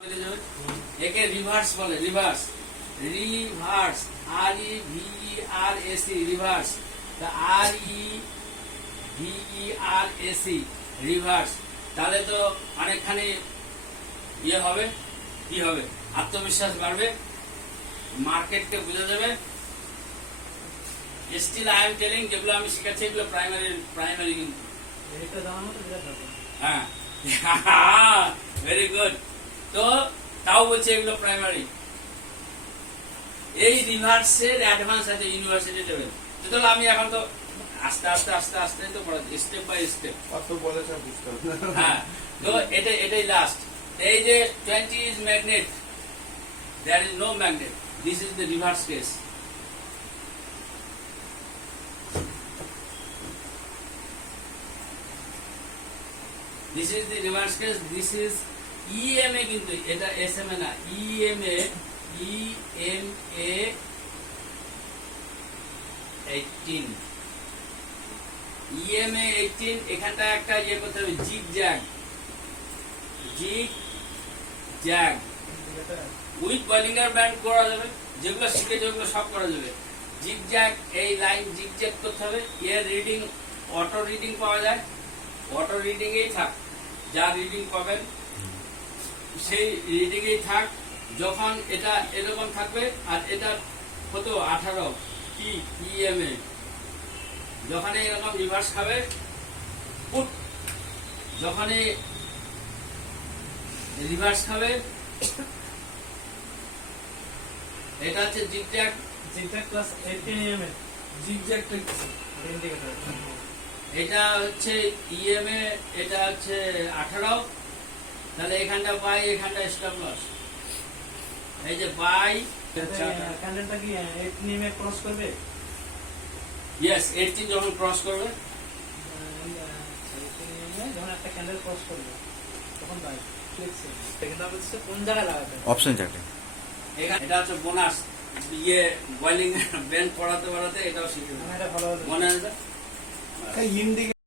একে রিভার্স বলে, reverse, reverse, REVERS, reverse, REVERS, reverse. তাহলে তো অনেকখানি ইয়ে হবে, কি হবে, আত্মবিশ্বাস বাড়বে, মার্কেটকে বোঝা যাবে। স্টিল আই এম টেলিং, যেগুলো আমি শিখাচ্ছি এগুলো প্রাইমারি কিন্তু। হ্যাঁ, ভেরি গুড। তো তাও বলছে এগুলো প্রাইমারি। এই রিভার্সের অ্যাডভান্স আছে ইউনিভার্সিটি লেভেল। তাহলে আমি এখন তো আস্তে আস্তে আস্তে আস্তে তো পড়াচ্ছি, স্টেপ বাই স্টেপ। হ্যাঁ, তো এটাই লাস্ট। এই যে 20 is magnet, there is no magnet. This is the reverse case. This is the reverse case. This is EMA কিন্তু এটা SMA না, EMA 18, EMA 18। এখানটা একটা ইয়ে করতে হবে, জিগ জ্যাগ উইথ বলিঙ্গার ব্যান্ড করা যাবে, যেগুলো শিখেছে ওগুলো সব করা যাবে। জিগ জ্যাগ, এই লাইন জিগ জ্যাগ করতে হবে। এর রিডিং অটো রিডিং পাওয়া যায়, অটো রিডিং এই থাক, যা রিডিং পাবেন সেই রিডিং এই থাক। যখন এটা এরকম থাকবে আর এটা হতো 18 কি EMA, যখন এরকম রিভার্স খাবে পুট, যখন রিভার্স খাবে এটা হচ্ছে জিগজ্যাগ প্লাস 18 EMA, জিগজ্যাগটা এটা হচ্ছে EMA, এটা হচ্ছে 18। তাহলে এখানটা বাই, এখানটা স্টপ লস। এই যে বাই, ক্যান্ডেলটা কি 18 EMA ক্রস করবে? ইয়েস, 18 যখন ক্রস করবে, 18 EMA যখন একটা ক্যান্ডেল ক্রস করবে তখন বাই ফ্লেক্সে। সেকেন্ড হচ্ছে কোন জায়গায় লাগাতে হবে, অপশন চারটে। এখানে এটা হচ্ছে বোনাস, ইয়ে বয়েলিং ব্যান্ড পড়াতে এটাও শিখে এটা ভালো মনে হয়।